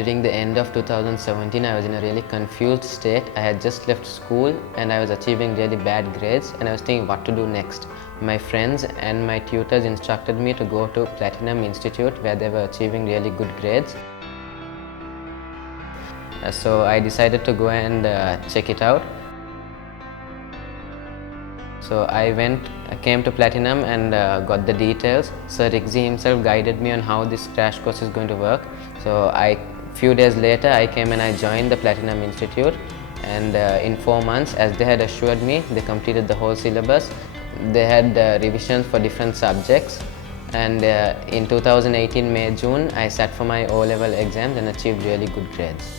During the end of 2017, I was in a really confused state. I had just left school and I was achieving really bad grades, and I was thinking what to do next. My friends and my tutors instructed me to go to Platinum Institute where they were achieving really good grades. So I decided to go and check it out. So I came to Platinum and got the details. Sir Rigzi himself guided me on how this crash course is going to work. So few days later I came and I joined the Platinum Institute, and in 4 months, as they had assured me, they completed the whole syllabus. They had revisions for different subjects, and in 2018 May-June I sat for my O-level exams and achieved really good grades.